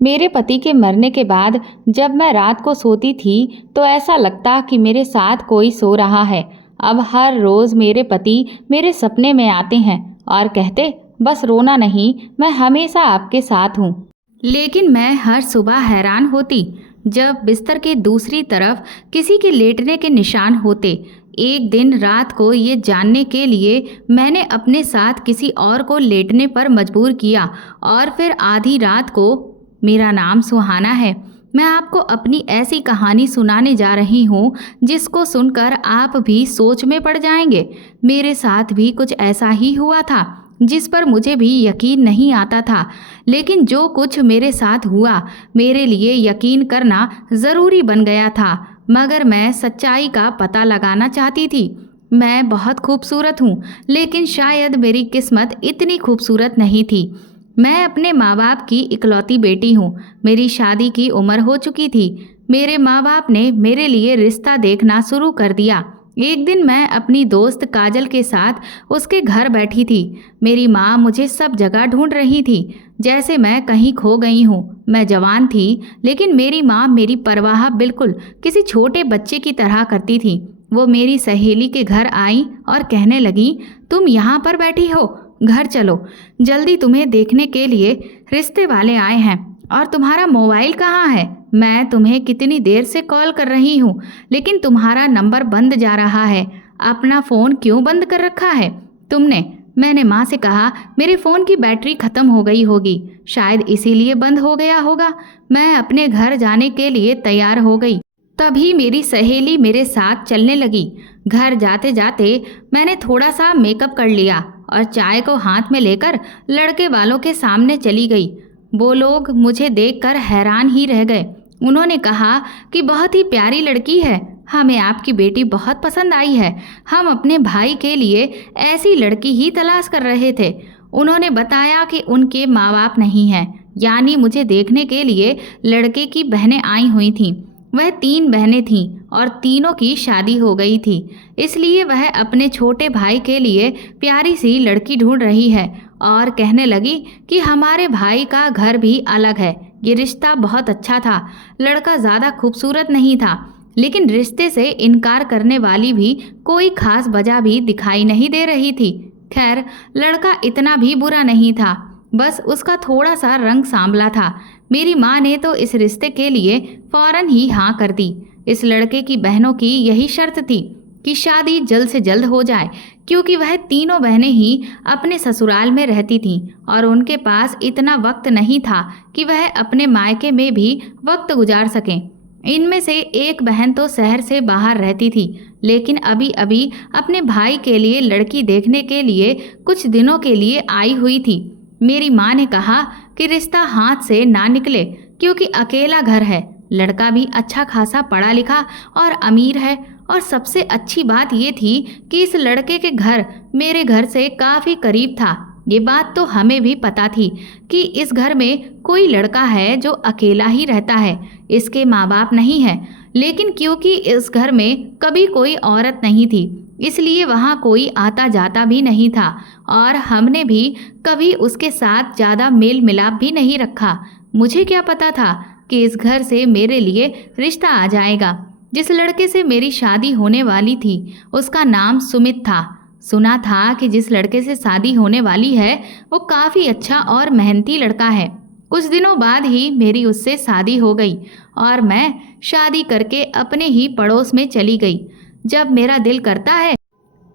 मेरे पति के मरने के बाद जब मैं रात को सोती थी तो ऐसा लगता कि मेरे साथ कोई सो रहा है। अब हर रोज मेरे पति मेरे सपने में आते हैं और कहते, बस रोना नहीं, मैं हमेशा आपके साथ हूँ। लेकिन मैं हर सुबह हैरान होती जब बिस्तर के दूसरी तरफ किसी के लेटने के निशान होते। एक दिन रात को ये जानने के लिए मैंने अपने साथ किसी और को लेटने पर मजबूर किया और फिर आधी रात को। मेरा नाम सुहाना है। मैं आपको अपनी ऐसी कहानी सुनाने जा रही हूँ जिसको सुनकर आप भी सोच में पड़ जाएंगे। मेरे साथ भी कुछ ऐसा ही हुआ था जिस पर मुझे भी यकीन नहीं आता था, लेकिन जो कुछ मेरे साथ हुआ मेरे लिए यकीन करना ज़रूरी बन गया था। मगर मैं सच्चाई का पता लगाना चाहती थी। मैं बहुत खूबसूरत हूँ, लेकिन शायद मेरी किस्मत इतनी खूबसूरत नहीं थी। मैं अपने माँ बाप की इकलौती बेटी हूँ। मेरी शादी की उम्र हो चुकी थी। मेरे माँ बाप ने मेरे लिए रिश्ता देखना शुरू कर दिया। एक दिन मैं अपनी दोस्त काजल के साथ उसके घर बैठी थी। मेरी माँ मुझे सब जगह ढूंढ रही थी, जैसे मैं कहीं खो गई हूँ। मैं जवान थी, लेकिन मेरी माँ मेरी परवाह बिल्कुल किसी छोटे बच्चे की तरह करती थी। वो मेरी सहेली के घर आई और कहने लगी, तुम यहाँ पर बैठी हो, घर चलो, जल्दी तुम्हें देखने के लिए रिश्ते वाले आए हैं। और तुम्हारा मोबाइल कहाँ है? मैं तुम्हें कितनी देर से कॉल कर रही हूँ, लेकिन तुम्हारा नंबर बंद जा रहा है। अपना फ़ोन क्यों बंद कर रखा है तुमने? मैंने माँ से कहा, मेरे फ़ोन की बैटरी ख़त्म हो गई होगी, शायद इसीलिए बंद हो गया होगा। मैं अपने घर जाने के लिए तैयार हो गई। तभी मेरी सहेली मेरे साथ चलने लगी। घर जाते जाते मैंने थोड़ा सा मेकअप कर लिया और चाय को हाथ में लेकर लड़के वालों के सामने चली गई। वो लोग मुझे देखकर हैरान ही रह गए। उन्होंने कहा कि बहुत ही प्यारी लड़की है, हमें आपकी बेटी बहुत पसंद आई है। हम अपने भाई के लिए ऐसी लड़की ही तलाश कर रहे थे। उन्होंने बताया कि उनके माँ बाप नहीं हैं, यानी मुझे देखने के लिए लड़के की बहनें आई हुई थीं। वह 3 बहनें थीं और तीनों की शादी हो गई थी, इसलिए वह अपने छोटे भाई के लिए प्यारी सी लड़की ढूंढ रही है। और कहने लगी कि हमारे भाई का घर भी अलग है। ये रिश्ता बहुत अच्छा था। लड़का ज़्यादा खूबसूरत नहीं था, लेकिन रिश्ते से इनकार करने वाली भी कोई खास वजह भी दिखाई नहीं दे रही थी। खैर, लड़का इतना भी बुरा नहीं था, बस उसका थोड़ा सा रंग सांवला था। मेरी माँ ने तो इस रिश्ते के लिए फौरन ही हाँ कर दी। इस लड़के की बहनों की यही शर्त थी कि शादी जल्द से जल्द हो जाए, क्योंकि वह तीनों बहनें ही अपने ससुराल में रहती थीं और उनके पास इतना वक्त नहीं था कि वह अपने मायके में भी वक्त गुजार सकें। इनमें से एक बहन तो शहर से बाहर रहती थी, लेकिन अभी अभी अपने भाई के लिए लड़की देखने के लिए कुछ दिनों के लिए आई हुई थी। मेरी माँ ने कहा कि रिश्ता हाथ से ना निकले, क्योंकि अकेला घर है। लड़का भी अच्छा खासा पढ़ा लिखा और अमीर है, और सबसे अच्छी बात ये थी कि इस लड़के के घर मेरे घर से काफ़ी करीब था। ये बात तो हमें भी पता थी कि इस घर में कोई लड़का है जो अकेला ही रहता है, इसके माँ बाप नहीं है। लेकिन क्योंकि इस घर में कभी कोई औरत नहीं थी, इसलिए वहाँ कोई आता जाता भी नहीं था, और हमने भी कभी उसके साथ ज़्यादा मेल मिलाप भी नहीं रखा। मुझे क्या पता था कि इस घर से मेरे लिए रिश्ता आ जाएगा। जिस लड़के से मेरी शादी होने वाली थी उसका नाम सुमित था। सुना था कि जिस लड़के से शादी होने वाली है वो काफ़ी अच्छा और मेहनती लड़का है। कुछ दिनों बाद ही मेरी उससे शादी हो गई और मैं शादी करके अपने ही पड़ोस में चली गई। जब मेरा दिल करता है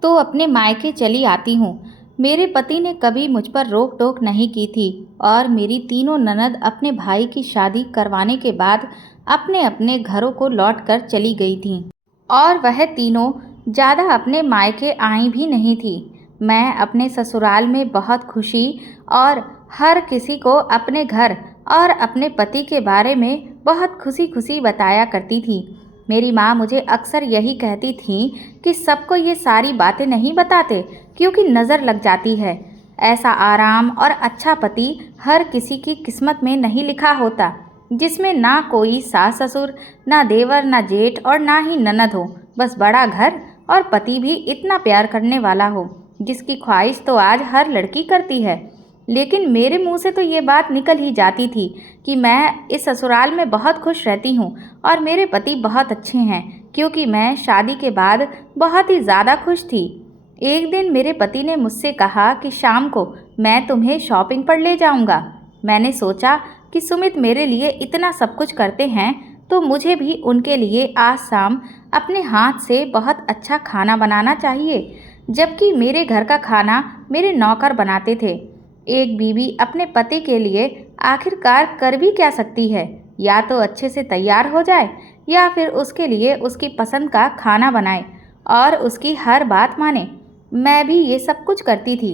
तो अपने मायके चली आती हूँ। मेरे पति ने कभी मुझ पर रोक टोक नहीं की थी, और मेरी तीनों ननद अपने भाई की शादी करवाने के बाद अपने अपने घरों को लौट कर चली गई थीं, और वह तीनों ज़्यादा अपने मायके आई भी नहीं थी। मैं अपने ससुराल में बहुत खुशी और हर किसी को अपने घर और अपने पति के बारे में बहुत खुशी खुशी बताया करती थी। मेरी माँ मुझे अक्सर यही कहती थी कि सबको ये सारी बातें नहीं बताते, क्योंकि नज़र लग जाती है। ऐसा आराम और अच्छा पति हर किसी की किस्मत में नहीं लिखा होता, जिसमें ना कोई सास ससुर, ना देवर, ना जेठ और ना ही ननद हो, बस बड़ा घर और पति भी इतना प्यार करने वाला हो, जिसकी ख्वाहिश तो आज हर लड़की करती है। लेकिन मेरे मुंह से तो ये बात निकल ही जाती थी कि मैं इस ससुराल में बहुत खुश रहती हूँ और मेरे पति बहुत अच्छे हैं, क्योंकि मैं शादी के बाद बहुत ही ज़्यादा खुश थी। एक दिन मेरे पति ने मुझसे कहा कि शाम को मैं तुम्हें शॉपिंग पर ले जाऊंगा। मैंने सोचा कि सुमित मेरे लिए इतना सब कुछ करते हैं तो मुझे भी उनके लिए आज शाम अपने हाथ से बहुत अच्छा खाना बनाना चाहिए, जबकि मेरे घर का खाना मेरे नौकर बनाते थे। एक बीवी अपने पति के लिए आखिरकार कर भी क्या सकती है, या तो अच्छे से तैयार हो जाए या फिर उसके लिए उसकी पसंद का खाना बनाए और उसकी हर बात माने। मैं भी ये सब कुछ करती थी।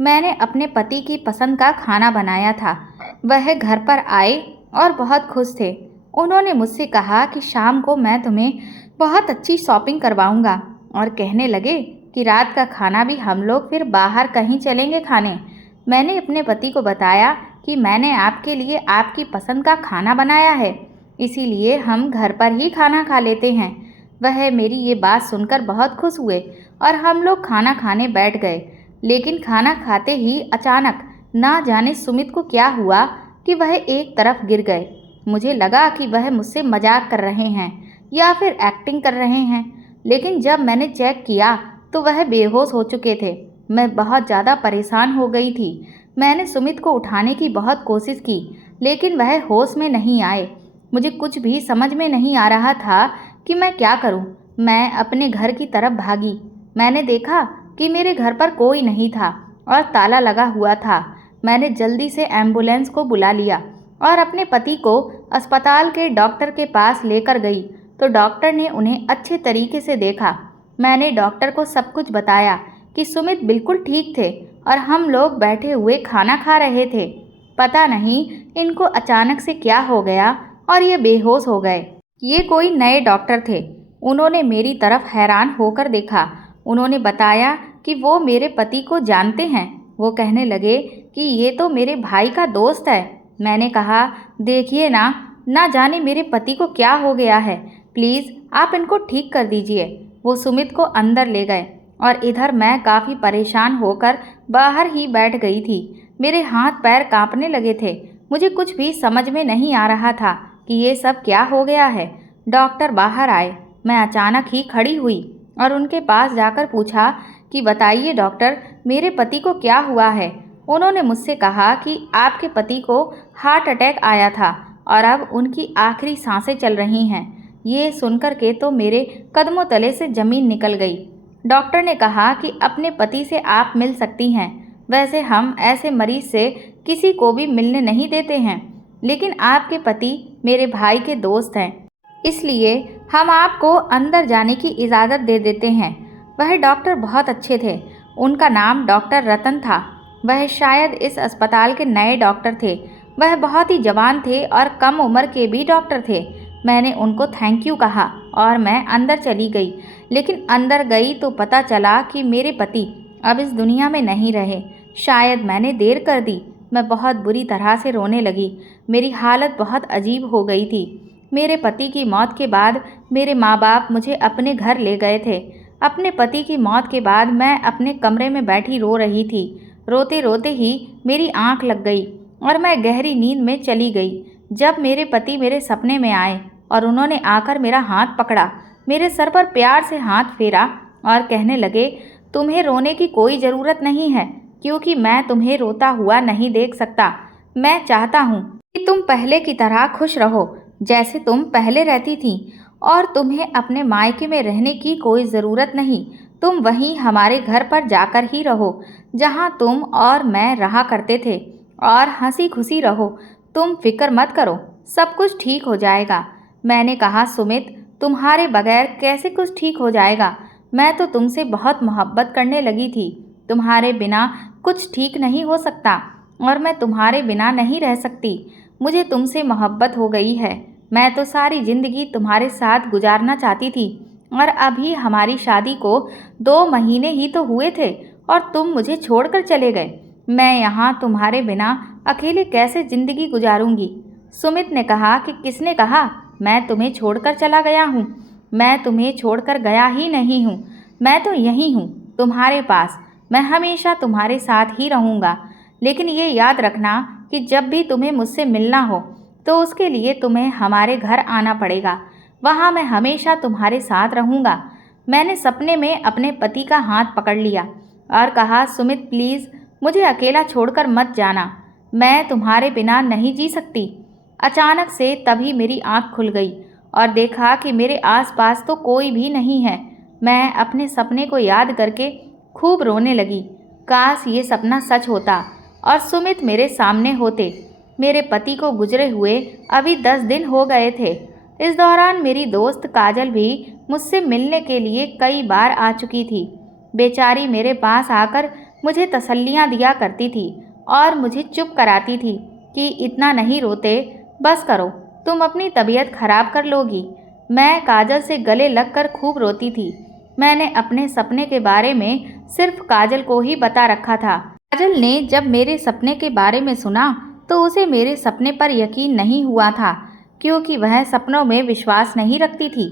मैंने अपने पति की पसंद का खाना बनाया था। वह घर पर आए और बहुत खुश थे। उन्होंने मुझसे कहा कि शाम को मैं तुम्हें बहुत अच्छी शॉपिंग करवाऊंगा और कहने लगे कि रात का खाना भी हम लोग फिर बाहर कहीं चलेंगे खाने। मैंने अपने पति को बताया कि मैंने आपके लिए आपकी पसंद का खाना बनाया है, इसीलिए हम घर पर ही खाना खा लेते हैं। वह मेरी ये बात सुनकर बहुत खुश हुए और हम लोग खाना खाने बैठ गए। लेकिन खाना खाते ही अचानक ना जाने सुमित को क्या हुआ कि वह एक तरफ गिर गए। मुझे लगा कि वह मुझसे मजाक कर रहे हैं या फिर एक्टिंग कर रहे हैं, लेकिन जब मैंने चेक किया तो वह बेहोश हो चुके थे। मैं बहुत ज़्यादा परेशान हो गई थी। मैंने सुमित को उठाने की बहुत कोशिश की, लेकिन वह होश में नहीं आए। मुझे कुछ भी समझ में नहीं आ रहा था कि मैं क्या करूं। मैं अपने घर की तरफ भागी। मैंने देखा कि मेरे घर पर कोई नहीं था और ताला लगा हुआ था। मैंने जल्दी से एम्बुलेंस को बुला लिया और अपने पति को अस्पताल के डॉक्टर के पास लेकर गई तो डॉक्टर ने उन्हें अच्छे तरीके से देखा। मैंने डॉक्टर को सब कुछ बताया कि सुमित बिल्कुल ठीक थे और हम लोग बैठे हुए खाना खा रहे थे। पता नहीं इनको अचानक से क्या हो गया और ये बेहोश हो गए। ये कोई नए डॉक्टर थे। उन्होंने मेरी तरफ हैरान होकर देखा। उन्होंने बताया कि वो मेरे पति को जानते हैं। वो कहने लगे कि ये तो मेरे भाई का दोस्त है। मैंने कहा, देखिए ना जाने मेरे पति को क्या हो गया है, प्लीज़ आप इनको ठीक कर दीजिए। वो सुमित को अंदर ले गए और इधर मैं काफ़ी परेशान होकर बाहर ही बैठ गई थी। मेरे हाथ पैर कांपने लगे थे। मुझे कुछ भी समझ में नहीं आ रहा था कि ये सब क्या हो गया है। डॉक्टर बाहर आए। मैं अचानक ही खड़ी हुई और उनके पास जाकर पूछा कि बताइए डॉक्टर, मेरे पति को क्या हुआ है। उन्होंने मुझसे कहा कि आपके पति को हार्ट अटैक आया था और अब उनकी आखिरी सांसें चल रही हैं। ये सुनकर के तो मेरे कदमों तले से ज़मीन निकल गई। डॉक्टर ने कहा कि अपने पति से आप मिल सकती हैं। वैसे हम ऐसे मरीज से किसी को भी मिलने नहीं देते हैं, लेकिन आपके पति मेरे भाई के दोस्त हैं, इसलिए हम आपको अंदर जाने की इजाज़त दे देते हैं। वह डॉक्टर बहुत अच्छे थे। उनका नाम डॉक्टर रतन था। वह शायद इस अस्पताल के नए डॉक्टर थे। वह बहुत ही जवान थे और कम उम्र के भी डॉक्टर थे। मैंने उनको थैंक यू कहा और मैं अंदर चली गई। लेकिन अंदर गई तो पता चला कि मेरे पति अब इस दुनिया में नहीं रहे। शायद मैंने देर कर दी। मैं बहुत बुरी तरह से रोने लगी। मेरी हालत बहुत अजीब हो गई थी। मेरे पति की मौत के बाद मेरे माँ बाप मुझे अपने घर ले गए थे। अपने पति की मौत के बाद मैं अपने कमरे में बैठी रो रही थी। रोते रोते ही मेरी आंख लग गई और मैं गहरी नींद में चली गई। जब मेरे पति मेरे सपने में आए और उन्होंने आकर मेरा हाथ पकड़ा, मेरे सर पर प्यार से हाथ फेरा और कहने लगे, तुम्हें रोने की कोई ज़रूरत नहीं है, क्योंकि मैं तुम्हें रोता हुआ नहीं देख सकता। मैं चाहता हूँ कि तुम पहले की तरह खुश रहो जैसे तुम पहले रहती थी, और तुम्हें अपने मायके में रहने की कोई ज़रूरत नहीं। तुम वहीं हमारे घर पर जाकर ही रहो जहाँ तुम और मैं रहा करते थे, और हंसी खुशी रहो। तुम फिक्र मत करो, सब कुछ ठीक हो जाएगा। मैंने कहा, सुमित, तुम्हारे बगैर कैसे कुछ ठीक हो जाएगा। मैं तो तुमसे बहुत मोहब्बत करने लगी थी। तुम्हारे बिना कुछ ठीक नहीं हो सकता और मैं तुम्हारे बिना नहीं रह सकती। मुझे तुमसे मोहब्बत हो गई है। मैं तो सारी ज़िंदगी तुम्हारे साथ गुजारना चाहती थी, और अभी हमारी शादी को 2 महीने ही तो हुए थे और तुम मुझे छोड़कर चले गए। मैं यहाँ तुम्हारे बिना अकेले कैसे ज़िंदगी गुजारूंगी। सुमित ने कहा कि किसने कहा मैं तुम्हें छोड़कर चला गया हूँ। मैं तुम्हें छोड़कर गया ही नहीं हूँ। मैं तो यहीं हूँ तुम्हारे पास। मैं हमेशा तुम्हारे साथ ही रहूँगा। लेकिन ये याद रखना कि जब भी तुम्हें मुझसे मिलना हो तो उसके लिए तुम्हें हमारे घर आना पड़ेगा। वहाँ मैं हमेशा तुम्हारे साथ रहूँगा। मैंने सपने में अपने पति का हाथ पकड़ लिया और कहा, सुमित प्लीज़ मुझे अकेला छोड़कर मत जाना, मैं तुम्हारे बिना नहीं जी सकती। अचानक से तभी मेरी आँख खुल गई और देखा कि मेरे आसपास तो कोई भी नहीं है। मैं अपने सपने को याद करके खूब रोने लगी। काश ये सपना सच होता और सुमित मेरे सामने होते। मेरे पति को गुजरे हुए अभी 10 दिन हो गए थे। इस दौरान मेरी दोस्त काजल भी मुझसे मिलने के लिए कई बार आ चुकी थी। बेचारी मेरे पास आकर मुझे तसल्लियाँ दिया करती थी और मुझे चुप कराती थी कि इतना नहीं रोते, बस करो, तुम अपनी तबीयत खराब कर लोगी। मैं काजल से गले लगकर खूब रोती थी। मैंने अपने सपने के बारे में सिर्फ काजल को ही बता रखा था। काजल ने जब मेरे सपने के बारे में सुना तो उसे मेरे सपने पर यकीन नहीं हुआ था, क्योंकि वह सपनों में विश्वास नहीं रखती थी।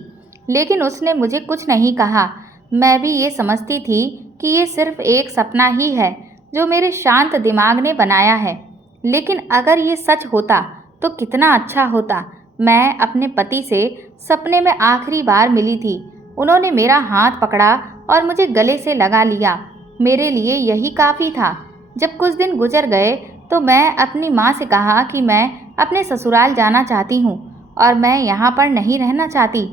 लेकिन उसने मुझे कुछ नहीं कहा। मैं भी ये समझती थी कि ये सिर्फ एक सपना ही है जो मेरे शांत दिमाग ने बनाया है। लेकिन अगर ये सच होता तो कितना अच्छा होता। मैं अपने पति से सपने में आखिरी बार मिली थी। उन्होंने मेरा हाथ पकड़ा और मुझे गले से लगा लिया। मेरे लिए यही काफ़ी था। जब कुछ दिन गुजर गए तो मैं अपनी माँ से कहा कि मैं अपने ससुराल जाना चाहती हूँ और मैं यहाँ पर नहीं रहना चाहती,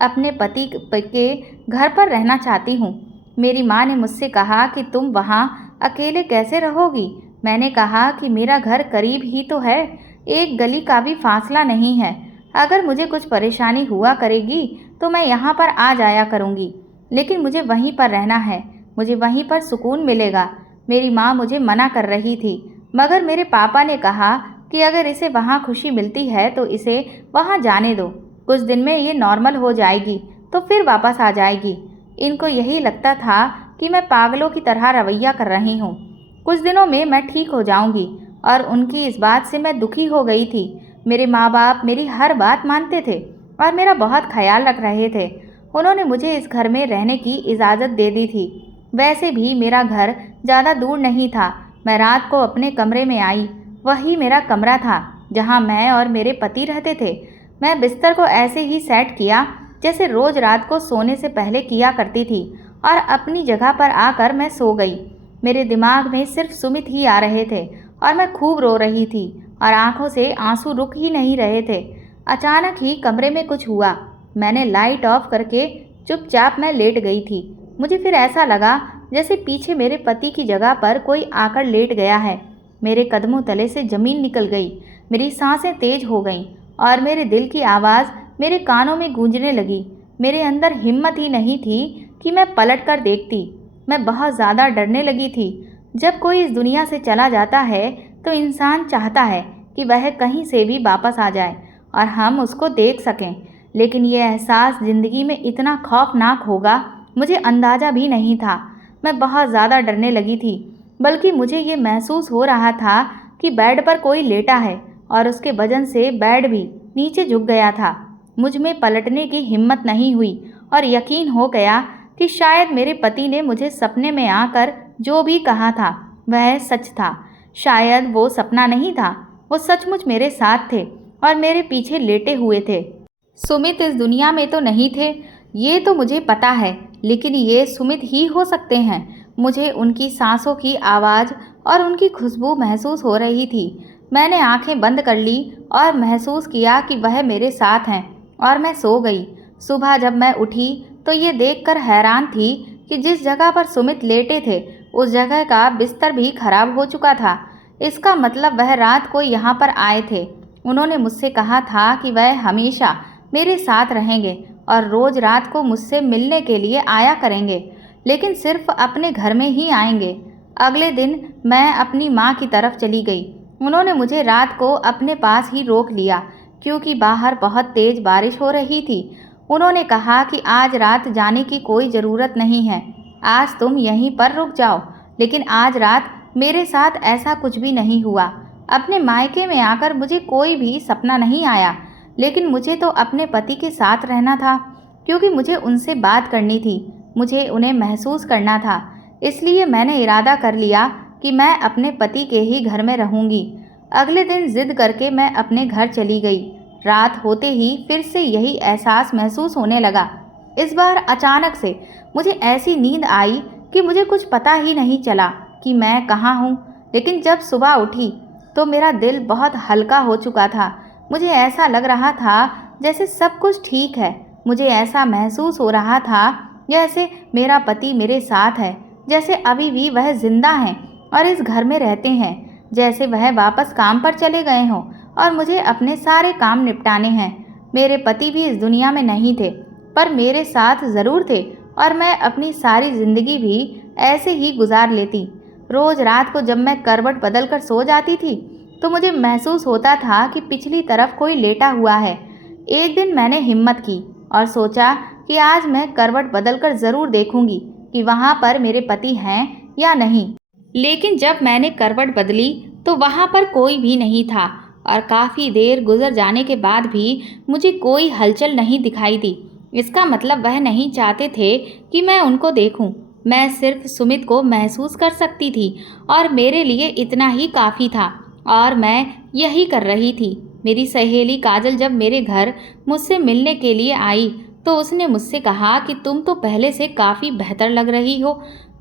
अपने पति के घर पर रहना चाहती हूँ। मेरी माँ ने मुझसे कहा कि तुम वहाँ अकेले कैसे रहोगी। मैंने कहा कि मेरा घर करीब ही तो है, एक गली का भी फासला नहीं है। अगर मुझे कुछ परेशानी हुआ करेगी तो मैं यहाँ पर आ जाया करूँगी, लेकिन मुझे वहीं पर रहना है, मुझे वहीं पर सुकून मिलेगा। मेरी माँ मुझे मना कर रही थी, मगर मेरे पापा ने कहा कि अगर इसे वहाँ खुशी मिलती है तो इसे वहाँ जाने दो, कुछ दिन में ये नॉर्मल हो जाएगी तो फिर वापस आ जाएगी। इनको यही लगता था कि मैं पागलों की तरह रवैया कर रही हूँ। कुछ दिनों में मैं ठीक हो जाऊँगी और उनकी इस बात से मैं दुखी हो गई थी। मेरे माँ बाप मेरी हर बात मानते थे और मेरा बहुत ख्याल रख रहे थे। उन्होंने मुझे इस घर में रहने की इजाज़त दे दी थी। वैसे भी मेरा घर ज़्यादा दूर नहीं था। मैं रात को अपने कमरे में आई। वही मेरा कमरा था जहाँ मैं और मेरे पति रहते थे। मैं बिस्तर को ऐसे ही सेट किया जैसे रोज़ रात को सोने से पहले किया करती थी और अपनी जगह पर आकर मैं सो गई। मेरे दिमाग में सिर्फ सुमित ही आ रहे थे और मैं खूब रो रही थी और आंखों से आंसू रुक ही नहीं रहे थे। अचानक ही कमरे में कुछ हुआ। मैंने लाइट ऑफ करके चुपचाप मैं लेट गई थी। मुझे फिर ऐसा लगा जैसे पीछे मेरे पति की जगह पर कोई आकर लेट गया है। मेरे कदमों तले से ज़मीन निकल गई, मेरी सांसें तेज हो गईं और मेरे दिल की आवाज़ मेरे कानों में गूंजने लगी। मेरे अंदर हिम्मत ही नहीं थी कि मैं पलट कर देखती। मैं बहुत ज़्यादा डरने लगी थी। जब कोई इस दुनिया से चला जाता है तो इंसान चाहता है कि वह कहीं से भी वापस आ जाए और हम उसको देख सकें, लेकिन यह एहसास ज़िंदगी में इतना खौफनाक होगा मुझे अंदाज़ा भी नहीं था। मैं बहुत ज़्यादा डरने लगी थी, बल्कि मुझे ये महसूस हो रहा था कि बेड पर कोई लेटा है और उसके वजन से बेड भी नीचे झुक गया था। मुझ में पलटने की हिम्मत नहीं हुई और यकीन हो गया कि शायद मेरे पति ने मुझे सपने में आकर जो भी कहा था वह सच था। शायद वो सपना नहीं था, वो सचमुच मेरे साथ थे और मेरे पीछे लेटे हुए थे। सुमित इस दुनिया में तो नहीं थे, ये तो मुझे पता है, लेकिन ये सुमित ही हो सकते हैं। मुझे उनकी सांसों की आवाज़ और उनकी खुशबू महसूस हो रही थी। मैंने आंखें बंद कर ली और महसूस किया कि वह मेरे साथ हैं और मैं सो गई। सुबह जब मैं उठी तो ये देखकर हैरान थी कि जिस जगह पर सुमित लेटे थे उस जगह का बिस्तर भी खराब हो चुका था। इसका मतलब वह रात को यहाँ पर आए थे। उन्होंने मुझसे कहा था कि वह हमेशा मेरे साथ रहेंगे और रोज़ रात को मुझसे मिलने के लिए आया करेंगे, लेकिन सिर्फ अपने घर में ही आएंगे। अगले दिन मैं अपनी माँ की तरफ चली गई। उन्होंने मुझे रात को अपने पास ही रोक लिया क्योंकि बाहर बहुत तेज़ बारिश हो रही थी। उन्होंने कहा कि आज रात जाने की कोई ज़रूरत नहीं है, आज तुम यहीं पर रुक जाओ। लेकिन आज रात मेरे साथ ऐसा कुछ भी नहीं हुआ। अपने मायके में आकर मुझे कोई भी सपना नहीं आया, लेकिन मुझे तो अपने पति के साथ रहना था क्योंकि मुझे उनसे बात करनी थी, मुझे उन्हें महसूस करना था। इसलिए मैंने इरादा कर लिया कि मैं अपने पति के ही घर में रहूंगी। अगले दिन जिद करके मैं अपने घर चली गई। रात होते ही फिर से यही एहसास महसूस होने लगा। इस बार अचानक से मुझे ऐसी नींद आई कि मुझे कुछ पता ही नहीं चला कि मैं कहाँ हूँ। लेकिन जब सुबह उठी तो मेरा दिल बहुत हल्का हो चुका था। मुझे ऐसा लग रहा था जैसे सब कुछ ठीक है। मुझे ऐसा महसूस हो रहा था जैसे मेरा पति मेरे साथ है, जैसे अभी भी वह जिंदा हैं और इस घर में रहते हैं, जैसे वह वापस काम पर चले गए हों और मुझे अपने सारे काम निपटाने हैं। मेरे पति भी इस दुनिया में नहीं थे, पर मेरे साथ ज़रूर थे और मैं अपनी सारी ज़िंदगी भी ऐसे ही गुजार लेती। रोज़ रात को जब मैं करवट बदल कर सो जाती थी तो मुझे महसूस होता था कि पिछली तरफ कोई लेटा हुआ है। एक दिन मैंने हिम्मत की और सोचा कि आज मैं करवट बदलकर ज़रूर देखूंगी कि वहाँ पर मेरे पति हैं या नहीं। लेकिन जब मैंने करवट बदली तो वहाँ पर कोई भी नहीं था और काफ़ी देर गुजर जाने के बाद भी मुझे कोई हलचल नहीं दिखाई दी। इसका मतलब वह नहीं चाहते थे कि मैं उनको देखूं। मैं सिर्फ सुमित को महसूस कर सकती थी और मेरे लिए इतना ही काफ़ी था और मैं यही कर रही थी। मेरी सहेली काजल जब मेरे घर मुझसे मिलने के लिए आई तो उसने मुझसे कहा कि तुम तो पहले से काफ़ी बेहतर लग रही हो,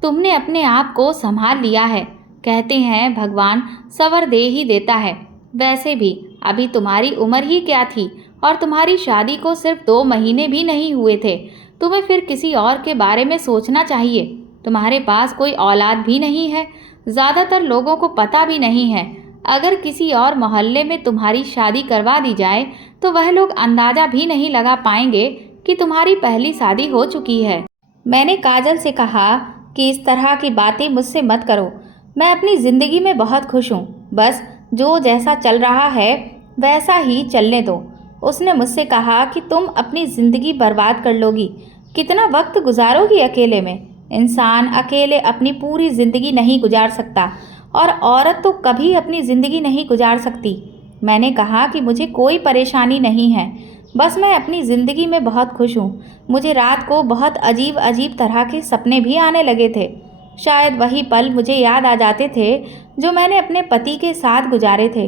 तुमने अपने आप को संभाल लिया है। कहते हैं भगवान सवर दे ही देता है। वैसे भी अभी तुम्हारी उम्र ही क्या थी और तुम्हारी शादी को सिर्फ 2 महीने भी नहीं हुए थे। तुम्हें फिर किसी और के बारे में सोचना चाहिए। तुम्हारे पास कोई औलाद भी नहीं है। ज़्यादातर लोगों को पता भी नहीं है। अगर किसी और मोहल्ले में तुम्हारी शादी करवा दी जाए तो वह लोग अंदाज़ा भी नहीं लगा पाएंगे कि तुम्हारी पहली शादी हो चुकी है। मैंने काजल से कहा कि इस तरह की बातें मुझसे मत करो। मैं अपनी ज़िंदगी में बहुत खुश हूँ। बस जो जैसा चल रहा है वैसा ही चलने दो। उसने मुझसे कहा कि तुम अपनी ज़िंदगी बर्बाद कर लोगी। कितना वक्त गुजारोगी अकेले में। इंसान अकेले अपनी पूरी ज़िंदगी नहीं गुजार सकता और औरत तो कभी अपनी ज़िंदगी नहीं गुजार सकती। मैंने कहा कि मुझे कोई परेशानी नहीं है, बस मैं अपनी ज़िंदगी में बहुत खुश हूँ। मुझे रात को बहुत अजीब अजीब तरह के सपने भी आने लगे थे। शायद वही पल मुझे याद आ जाते थे जो मैंने अपने पति के साथ गुजारे थे।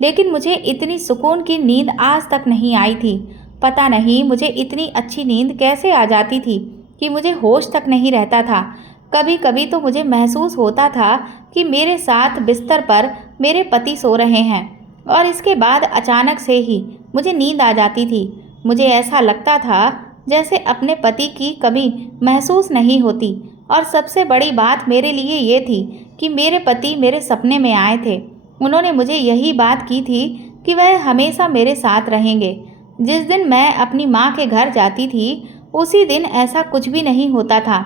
लेकिन मुझे इतनी सुकून की नींद आज तक नहीं आई थी। पता नहीं मुझे इतनी अच्छी नींद कैसे आ जाती थी कि मुझे होश तक नहीं रहता था। कभी कभी तो मुझे महसूस होता था कि मेरे साथ बिस्तर पर मेरे पति सो रहे हैं और इसके बाद अचानक से ही मुझे नींद आ जाती थी। मुझे ऐसा लगता था जैसे अपने पति की कभी महसूस नहीं होती। और सबसे बड़ी बात मेरे लिए ये थी कि मेरे पति मेरे सपने में आए थे। उन्होंने मुझे यही बात की थी कि वह हमेशा मेरे साथ रहेंगे। जिस दिन मैं अपनी माँ के घर जाती थी उसी दिन ऐसा कुछ भी नहीं होता था।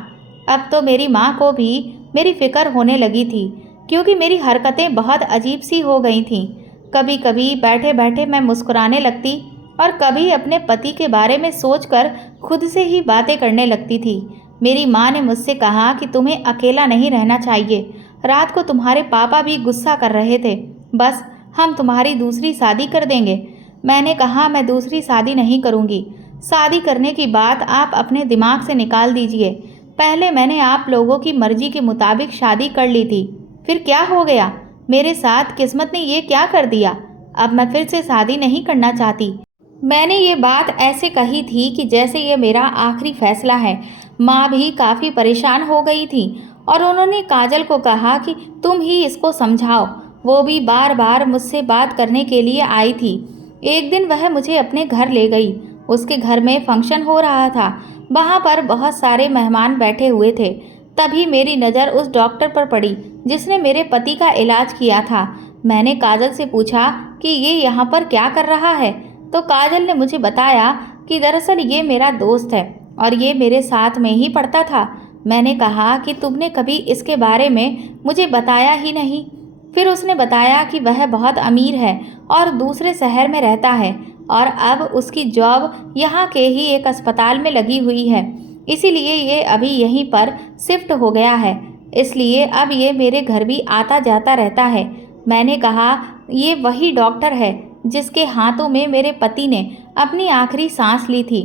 अब तो मेरी माँ को भी मेरी फिक्र होने लगी थी क्योंकि मेरी हरकतें बहुत अजीब सी हो गई थीं। कभी कभी बैठे बैठे मैं मुस्कुराने लगती और कभी अपने पति के बारे में सोचकर खुद से ही बातें करने लगती थी। मेरी माँ ने मुझसे कहा कि तुम्हें अकेला नहीं रहना चाहिए। रात को तुम्हारे पापा भी गुस्सा कर रहे थे। बस हम तुम्हारी दूसरी शादी कर देंगे। मैंने कहा मैं दूसरी शादी नहीं करूँगी। शादी करने की बात आप अपने दिमाग से निकाल दीजिए। पहले मैंने आप लोगों की मर्जी के मुताबिक शादी कर ली थी, फिर क्या हो गया? मेरे साथ किस्मत ने ये क्या कर दिया? अब मैं फिर से शादी नहीं करना चाहती। मैंने ये बात ऐसे कही थी कि जैसे ये मेरा आखिरी फैसला है। माँ भी काफ़ी परेशान हो गई थी और उन्होंने काजल को कहा कि तुम ही इसको समझाओ। वो भी बार बार मुझसे बात करने के लिए आई थी। एक दिन वह मुझे अपने घर ले गई। उसके घर में फंक्शन हो रहा था। वहाँ पर बहुत सारे मेहमान बैठे हुए थे। तभी मेरी नज़र उस डॉक्टर पर पड़ी जिसने मेरे पति का इलाज किया था। मैंने काजल से पूछा कि ये यहाँ पर क्या कर रहा है, तो काजल ने मुझे बताया कि दरअसल ये मेरा दोस्त है और ये मेरे साथ में ही पढ़ता था। मैंने कहा कि तुमने कभी इसके बारे में मुझे बताया ही नहीं। फिर उसने बताया कि वह बहुत अमीर है और दूसरे शहर में रहता है और अब उसकी जॉब यहाँ के ही एक अस्पताल में लगी हुई है, इसीलिए ये अभी यहीं पर शिफ्ट हो गया है। इसलिए अब ये मेरे घर भी आता जाता रहता है। मैंने कहा ये वही डॉक्टर है जिसके हाथों में मेरे पति ने अपनी आखिरी सांस ली थी।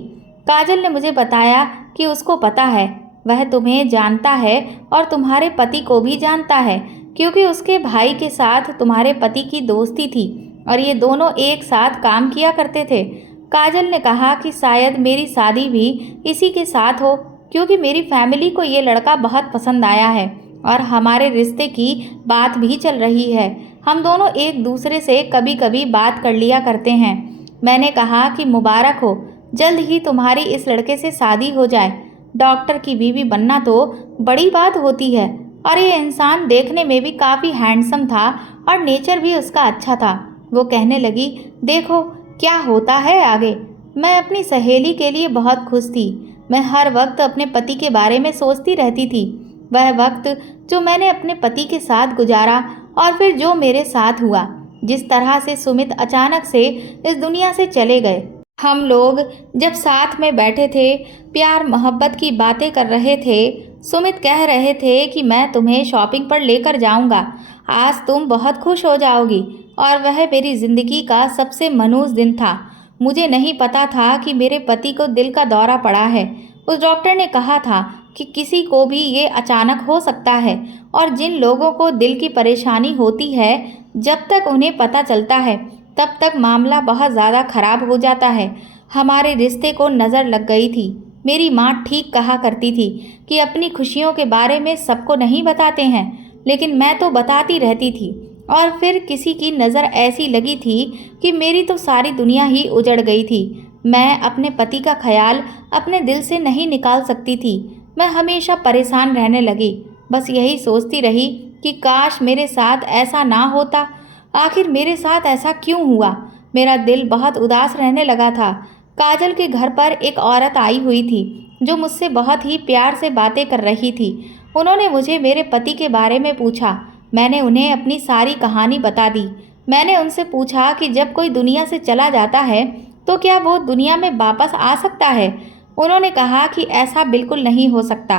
काजल ने मुझे बताया कि उसको पता है, वह तुम्हें जानता है और तुम्हारे पति को भी जानता है। क्योंकि उसके भाई के साथ तुम्हारे पति की दोस्ती थी और ये दोनों एक साथ काम किया करते थे। काजल ने कहा कि शायद मेरी शादी भी इसी के साथ हो, क्योंकि मेरी फैमिली को ये लड़का बहुत पसंद आया है और हमारे रिश्ते की बात भी चल रही है। हम दोनों एक दूसरे से कभी कभी बात कर लिया करते हैं। मैंने कहा कि मुबारक हो, जल्द ही तुम्हारी इस लड़के से शादी हो जाए। डॉक्टर की बीवी बनना तो बड़ी बात होती है और ये इंसान देखने में भी काफ़ी हैंडसम था और नेचर भी उसका अच्छा था। वो कहने लगी, देखो क्या होता है आगे। मैं अपनी सहेली के लिए बहुत खुश थी। मैं हर वक्त अपने पति के बारे में सोचती रहती थी। वह वक्त जो मैंने अपने पति के साथ गुजारा और फिर जो मेरे साथ हुआ, जिस तरह से सुमित अचानक से इस दुनिया से चले गए। हम लोग जब साथ में बैठे थे, प्यार मोहब्बत की बातें कर रहे थे। सुमित कह रहे थे कि मैं तुम्हें शॉपिंग पर लेकर जाऊंगा, आज तुम बहुत खुश हो जाओगी। और वह मेरी ज़िंदगी का सबसे मनहूस दिन था। मुझे नहीं पता था कि मेरे पति को दिल का दौरा पड़ा है। उस डॉक्टर ने कहा था कि किसी को भी ये अचानक हो सकता है और जिन लोगों को दिल की परेशानी होती है, जब तक उन्हें पता चलता है तब तक मामला बहुत ज़्यादा खराब हो जाता है। हमारे रिश्ते को नज़र लग गई थी। मेरी माँ ठीक कहा करती थी कि अपनी खुशियों के बारे में सबको नहीं बताते हैं, लेकिन मैं तो बताती रहती थी। और फिर किसी की नज़र ऐसी लगी थी कि मेरी तो सारी दुनिया ही उजड़ गई थी। मैं अपने पति का ख्याल अपने दिल से नहीं निकाल सकती थी। मैं हमेशा परेशान रहने लगी, बस यही सोचती रही कि काश मेरे साथ ऐसा ना होता। आखिर मेरे साथ ऐसा क्यों हुआ? मेरा दिल बहुत उदास रहने लगा था। काजल के घर पर एक औरत आई हुई थी जो मुझसे बहुत ही प्यार से बातें कर रही थी। उन्होंने मुझे मेरे पति के बारे में पूछा। मैंने उन्हें अपनी सारी कहानी बता दी। मैंने उनसे पूछा कि जब कोई दुनिया से चला जाता है तो क्या वो दुनिया में वापस आ सकता है? उन्होंने कहा कि ऐसा बिल्कुल नहीं हो सकता,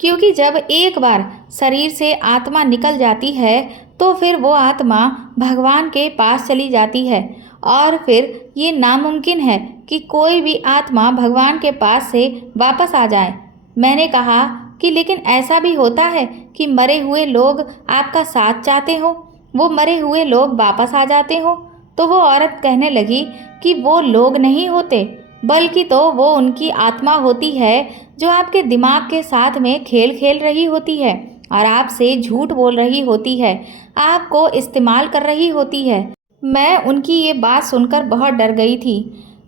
क्योंकि जब एक बार शरीर से आत्मा निकल जाती है तो फिर वो आत्मा भगवान के पास चली जाती है और फिर ये नामुमकिन है कि कोई भी आत्मा भगवान के पास से वापस आ जाए। मैंने कहा कि लेकिन ऐसा भी होता है कि मरे हुए लोग आपका साथ चाहते हो, वो मरे हुए लोग वापस आ जाते हो। तो वो औरत कहने लगी कि वो लोग नहीं होते, बल्कि तो वो उनकी आत्मा होती है जो आपके दिमाग के साथ में खेल खेल रही होती है और आपसे झूठ बोल रही होती है, आपको इस्तेमाल कर रही होती है। मैं उनकी ये बात सुनकर बहुत डर गई थी।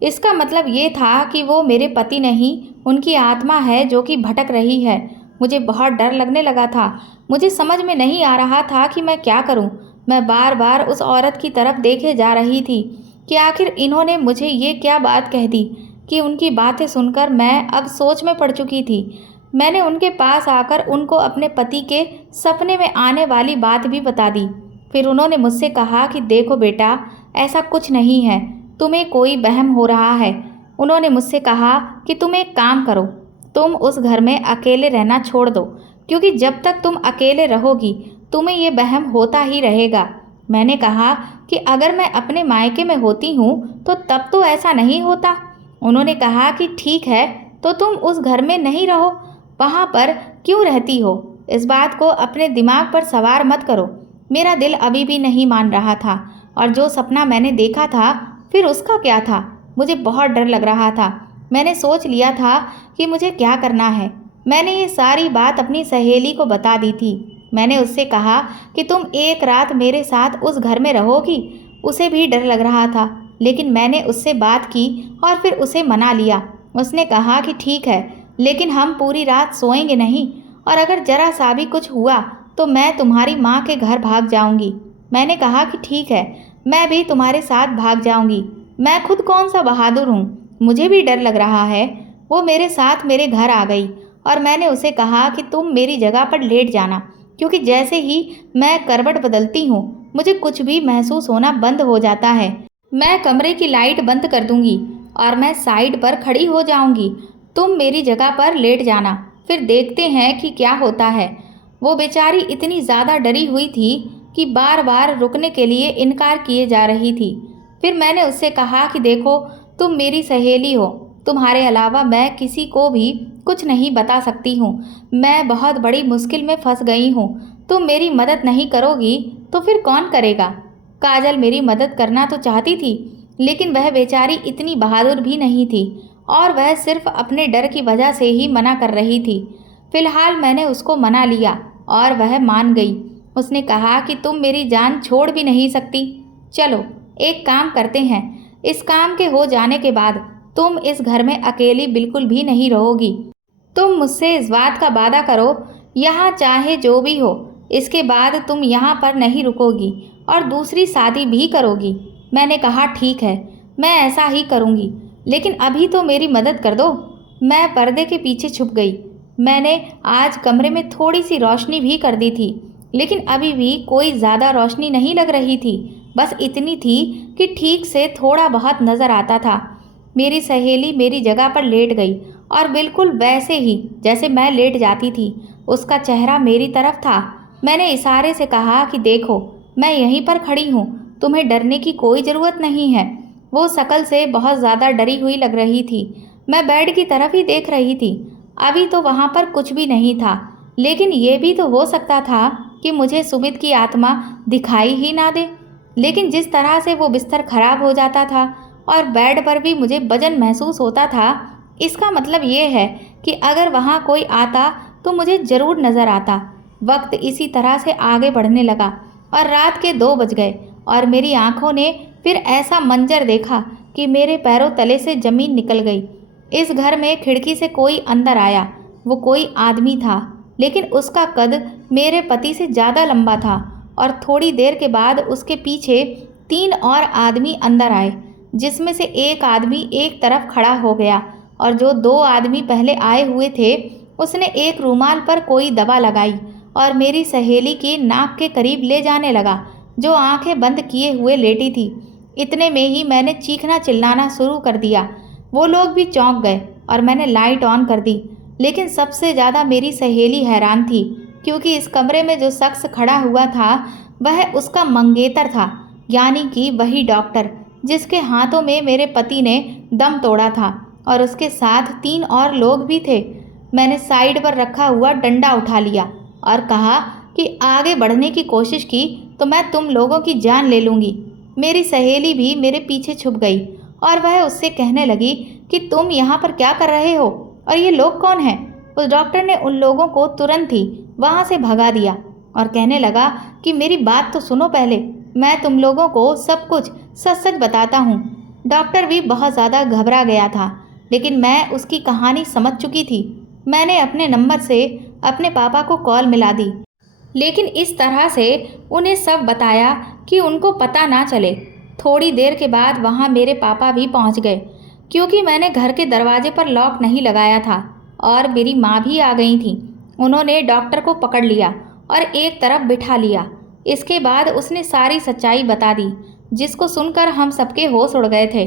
इसका मतलब ये था कि वो मेरे पति नहीं, उनकी आत्मा है जो कि भटक रही है। मुझे बहुत डर लगने लगा था। मुझे समझ में नहीं आ रहा था कि मैं क्या करूं। मैं बार बार उस औरत की तरफ देखे जा रही थी कि आखिर इन्होंने मुझे ये क्या बात कह दी कि उनकी बातें सुनकर मैं अब सोच में पड़ चुकी थी। मैंने उनके पास आकर उनको अपने पति के सपने में आने वाली बात भी बता दी। फिर उन्होंने मुझसे कहा कि देखो बेटा, ऐसा कुछ नहीं है, तुम्हें कोई वहम हो रहा है। उन्होंने मुझसे कहा कि तुम एक काम करो, तुम उस घर में अकेले रहना छोड़ दो, क्योंकि जब तक तुम अकेले रहोगी तुम्हें ये वहम होता ही रहेगा। मैंने कहा कि अगर मैं अपने मायके में होती हूँ तो तब तो ऐसा नहीं होता। उन्होंने कहा कि ठीक है, तो तुम उस घर में नहीं रहो, वहाँ पर क्यों रहती हो? इस बात को अपने दिमाग पर सवार मत करो। मेरा दिल अभी भी नहीं मान रहा था और जो सपना मैंने देखा था फिर उसका क्या था? मुझे बहुत डर लग रहा था। मैंने सोच लिया था कि मुझे क्या करना है। मैंने ये सारी बात अपनी सहेली को बता दी थी। मैंने उससे कहा कि तुम एक रात मेरे साथ उस घर में रहोगी। उसे भी डर लग रहा था, लेकिन मैंने उससे बात की और फिर उसे मना लिया। उसने कहा कि ठीक है, लेकिन हम पूरी रात सोएंगे नहीं, और अगर जरा सा भी कुछ हुआ तो मैं तुम्हारी माँ के घर भाग जाऊंगी। मैंने कहा कि ठीक है, मैं भी तुम्हारे साथ भाग जाऊंगी। मैं खुद कौन सा बहादुर हूँ, मुझे भी डर लग रहा है। वो मेरे साथ मेरे घर आ गई और मैंने उसे कहा कि तुम मेरी जगह पर लेट जाना, क्योंकि जैसे ही मैं करवट बदलती हूँ मुझे कुछ भी महसूस होना बंद हो जाता है। मैं कमरे की लाइट बंद कर दूंगी और मैं साइड पर खड़ी हो जाऊंगी। तुम मेरी जगह पर लेट जाना, फिर देखते हैं कि क्या होता है। वो बेचारी इतनी ज़्यादा डरी हुई थी कि बार बार रुकने के लिए इनकार किए जा रही थी। फिर मैंने उससे कहा कि देखो, तुम मेरी सहेली हो, तुम्हारे अलावा मैं किसी को भी कुछ नहीं बता सकती हूँ। मैं बहुत बड़ी मुश्किल में फंस गई हूँ, तुम मेरी मदद नहीं करोगी तो फिर कौन करेगा। काजल मेरी मदद करना तो चाहती थी, लेकिन वह बेचारी इतनी बहादुर भी नहीं थी और वह सिर्फ अपने डर की वजह से ही मना कर रही थी। फिलहाल मैंने उसको मना लिया और वह मान गई। उसने कहा कि तुम मेरी जान छोड़ भी नहीं सकती। चलो एक काम करते हैं, इस काम के हो जाने के बाद तुम इस घर में अकेली बिल्कुल भी नहीं रहोगी। तुम मुझसे इस बात का वादा करो, यहाँ चाहे जो भी हो, इसके बाद तुम यहाँ पर नहीं रुकोगी और दूसरी शादी भी करोगी। मैंने कहा ठीक है, मैं ऐसा ही करूँगी, लेकिन अभी तो मेरी मदद कर दो। मैं पर्दे के पीछे छुप गई। मैंने आज कमरे में थोड़ी सी रोशनी भी कर दी थी, लेकिन अभी भी कोई ज़्यादा रोशनी नहीं लग रही थी, बस इतनी थी कि ठीक से थोड़ा बहुत नज़र आता था। मेरी सहेली मेरी जगह पर लेट गई और बिल्कुल वैसे ही जैसे मैं लेट जाती थी। उसका चेहरा मेरी तरफ था। मैंने इशारे से कहा कि देखो, मैं यहीं पर खड़ी हूँ, तुम्हें डरने की कोई ज़रूरत नहीं है। वो शक्ल से बहुत ज़्यादा डरी हुई लग रही थी। मैं बेड की तरफ ही देख रही थी। अभी तो वहाँ पर कुछ भी नहीं था, लेकिन ये भी तो हो सकता था कि मुझे सुमित की आत्मा दिखाई ही ना दे। लेकिन जिस तरह से वो बिस्तर खराब हो जाता था और बेड पर भी मुझे वजन महसूस होता था, इसका मतलब ये है कि अगर वहाँ कोई आता तो मुझे ज़रूर नज़र आता। वक्त इसी तरह से आगे बढ़ने लगा और रात के 2 बज गए और मेरी आंखों ने फिर ऐसा मंजर देखा कि मेरे पैरों तले से ज़मीन निकल गई। इस घर में खिड़की से कोई अंदर आया। वो कोई आदमी था, लेकिन उसका कद मेरे पति से ज़्यादा लंबा था और थोड़ी देर के बाद उसके पीछे 3 और आदमी अंदर आए, जिसमें से एक आदमी एक तरफ खड़ा हो गया और जो 2 आदमी पहले आए हुए थे, उसने एक रूमाल पर कोई दवा लगाई और मेरी सहेली की नाक के करीब ले जाने लगा, जो आंखें बंद किए हुए लेटी थी। इतने में ही मैंने चीखना चिल्लाना शुरू कर दिया। वो लोग भी चौंक गए और मैंने लाइट ऑन कर दी। लेकिन सबसे ज़्यादा मेरी सहेली हैरान थी, क्योंकि इस कमरे में जो शख्स खड़ा हुआ था वह उसका मंगेतर था, यानी कि वही डॉक्टर जिसके हाथों में मेरे पति ने दम तोड़ा था, और उसके साथ 3 और लोग भी थे। मैंने साइड पर रखा हुआ डंडा उठा लिया और कहा कि आगे बढ़ने की कोशिश की तो मैं तुम लोगों की जान ले लूँगी। मेरी सहेली भी मेरे पीछे छुप गई और वह उससे कहने लगी कि तुम यहाँ पर क्या कर रहे हो और ये लोग कौन हैं। उस डॉक्टर ने उन लोगों को तुरंत ही वहाँ से भगा दिया और कहने लगा कि मेरी बात तो सुनो पहले, मैं तुम लोगों को सब कुछ सच सच बताता हूँ। डॉक्टर भी बहुत ज़्यादा घबरा गया था, लेकिन मैं उसकी कहानी समझ चुकी थी। मैंने अपने नंबर से अपने पापा को कॉल मिला दी, लेकिन इस तरह से उन्हें सब बताया कि उनको पता ना चले। थोड़ी देर के बाद वहाँ मेरे पापा भी पहुँच गए, क्योंकि मैंने घर के दरवाजे पर लॉक नहीं लगाया था, और मेरी माँ भी आ गई थी। उन्होंने डॉक्टर को पकड़ लिया और एक तरफ बिठा लिया। इसके बाद उसने सारी सच्चाई बता दी, जिसको सुनकर हम सबके होश उड़ गए थे।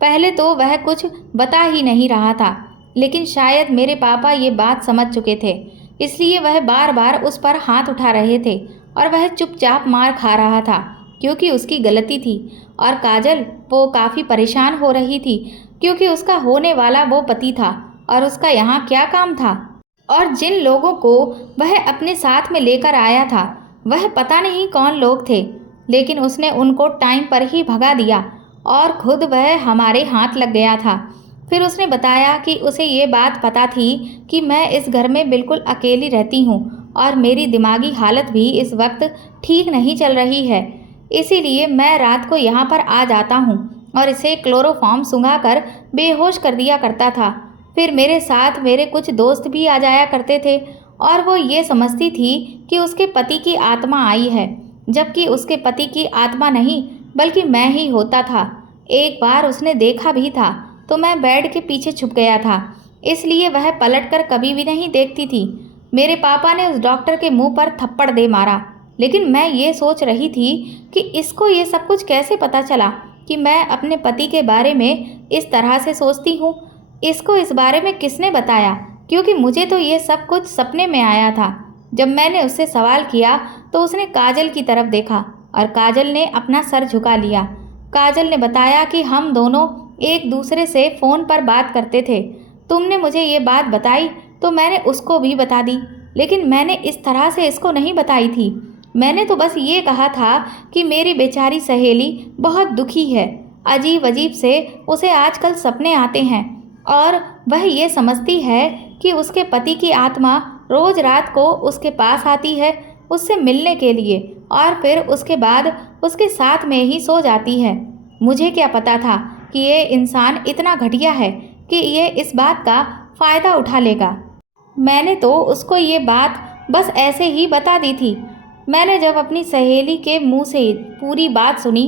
पहले तो वह कुछ बता ही नहीं रहा था, लेकिन शायद मेरे पापा ये बात समझ चुके थे, इसलिए वह बार बार उस पर हाथ उठा रहे थे और वह चुपचाप मार खा रहा था, क्योंकि उसकी गलती थी। और काजल, वो काफ़ी परेशान हो रही थी, क्योंकि उसका होने वाला वो पति था और उसका यहाँ क्या काम था। और जिन लोगों को वह अपने साथ में लेकर आया था वह पता नहीं कौन लोग थे, लेकिन उसने उनको टाइम पर ही भगा दिया और खुद वह हमारे हाथ लग गया था। फिर उसने बताया कि उसे ये बात पता थी कि मैं इस घर में बिल्कुल अकेली रहती हूँ और मेरी दिमागी हालत भी इस वक्त ठीक नहीं चल रही है, इसीलिए मैं रात को यहाँ पर आ जाता हूँ और इसे क्लोरोफॉर्म सुंघाकर बेहोश कर दिया करता था। फिर मेरे साथ मेरे कुछ दोस्त भी आ जाया करते थे और वो ये समझती थी कि उसके पति की आत्मा आई है, जबकि उसके पति की आत्मा नहीं बल्कि मैं ही होता था। एक बार उसने देखा भी था तो मैं बेड के पीछे छुप गया था, इसलिए वह पलटकर कभी भी नहीं देखती थी। मेरे पापा ने उस डॉक्टर के मुंह पर थप्पड़ दे मारा, लेकिन मैं ये सोच रही थी कि इसको ये सब कुछ कैसे पता चला कि मैं अपने पति के बारे में इस तरह से सोचती हूँ। इसको इस बारे में किसने बताया, क्योंकि मुझे तो ये सब कुछ सपने में आया था। जब मैंने उससे सवाल किया तो उसने काजल की तरफ देखा और काजल ने अपना सर झुका लिया। काजल ने बताया कि हम दोनों एक दूसरे से फ़ोन पर बात करते थे। तुमने मुझे ये बात बताई तो मैंने उसको भी बता दी। लेकिन मैंने इस तरह से इसको नहीं बताई थी। मैंने तो बस ये कहा था कि मेरी बेचारी सहेली बहुत दुखी है। अजीब अजीब से उसे आजकल सपने आते हैं और वह ये समझती है कि उसके पति की आत्मा रोज रात को उसके पास आती है उससे मिलने के लिए और फिर उसके बाद उसके साथ में ही सो जाती है। मुझे क्या पता था कि ये इंसान इतना घटिया है कि ये इस बात का फ़ायदा उठा लेगा। मैंने तो उसको ये बात बस ऐसे ही बता दी थी। मैंने जब अपनी सहेली के मुंह से पूरी बात सुनी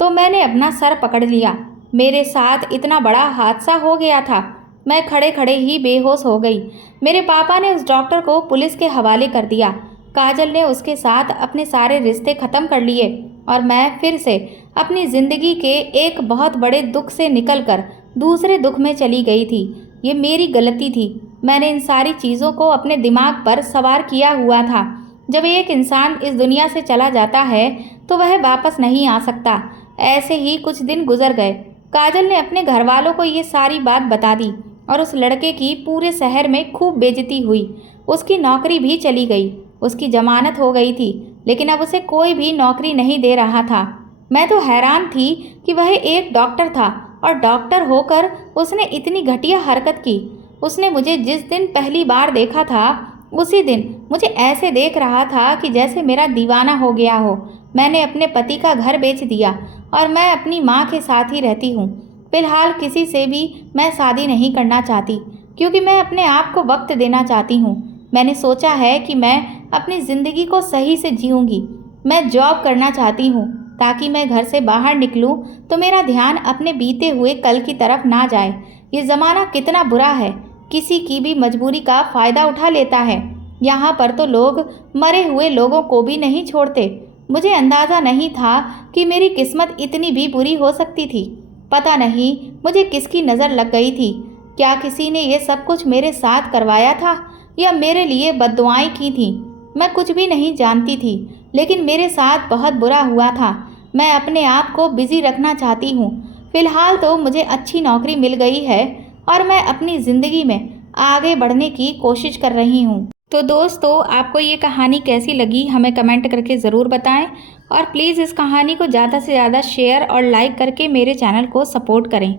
तो मैंने अपना सर पकड़ लिया। मेरे साथ इतना बड़ा हादसा हो गया था। मैं खड़े खड़े ही बेहोश हो गई। मेरे पापा ने उस डॉक्टर को पुलिस के हवाले कर दिया। काजल ने उसके साथ अपने सारे रिश्ते ख़त्म कर लिए और मैं फिर से अपनी ज़िंदगी के एक बहुत बड़े दुख से निकलकर दूसरे दुख में चली गई थी। ये मेरी गलती थी। मैंने इन सारी चीज़ों को अपने दिमाग पर सवार किया हुआ था। जब एक इंसान इस दुनिया से चला जाता है तो वह वापस नहीं आ सकता। ऐसे ही कुछ दिन गुजर गए। काजल ने अपने घर वालों को ये सारी बात बता दी और उस लड़के की पूरे शहर में खूब बेइज्जती हुई। उसकी नौकरी भी चली गई। उसकी जमानत हो गई थी, लेकिन अब उसे कोई भी नौकरी नहीं दे रहा था। मैं तो हैरान थी कि वह एक डॉक्टर था और डॉक्टर होकर उसने इतनी घटिया हरकत की। उसने मुझे जिस दिन पहली बार देखा था उसी दिन मुझे ऐसे देख रहा था कि जैसे मेरा दीवाना हो गया हो। मैंने अपने पति का घर बेच दिया और मैं अपनी माँ के साथ ही रहती हूँ। फिलहाल किसी से भी मैं शादी नहीं करना चाहती क्योंकि मैं अपने आप को वक्त देना चाहती हूँ। मैंने सोचा है कि मैं अपनी ज़िंदगी को सही से जीऊँगी। मैं जॉब करना चाहती हूँ ताकि मैं घर से बाहर निकलूँ तो मेरा ध्यान अपने बीते हुए कल की तरफ ना जाए। ये ज़माना कितना बुरा है, किसी की भी मजबूरी का फ़ायदा उठा लेता है। यहाँ पर तो लोग मरे हुए लोगों को भी नहीं छोड़ते। मुझे अंदाज़ा नहीं था कि मेरी किस्मत इतनी भी बुरी हो सकती थी। पता नहीं मुझे किसकी नज़र लग गई थी। क्या किसी ने ये सब कुछ मेरे साथ करवाया था या मेरे लिए बद्दुआएं की थी? मैं कुछ भी नहीं जानती थी, लेकिन मेरे साथ बहुत बुरा हुआ था। मैं अपने आप को बिज़ी रखना चाहती हूँ। फ़िलहाल तो मुझे अच्छी नौकरी मिल गई है और मैं अपनी ज़िंदगी में आगे बढ़ने की कोशिश कर रही हूँ। तो दोस्तों, आपको ये कहानी कैसी लगी हमें कमेंट करके ज़रूर बताएं और प्लीज़ इस कहानी को ज़्यादा से ज़्यादा शेयर और लाइक करके मेरे चैनल को सपोर्ट करें।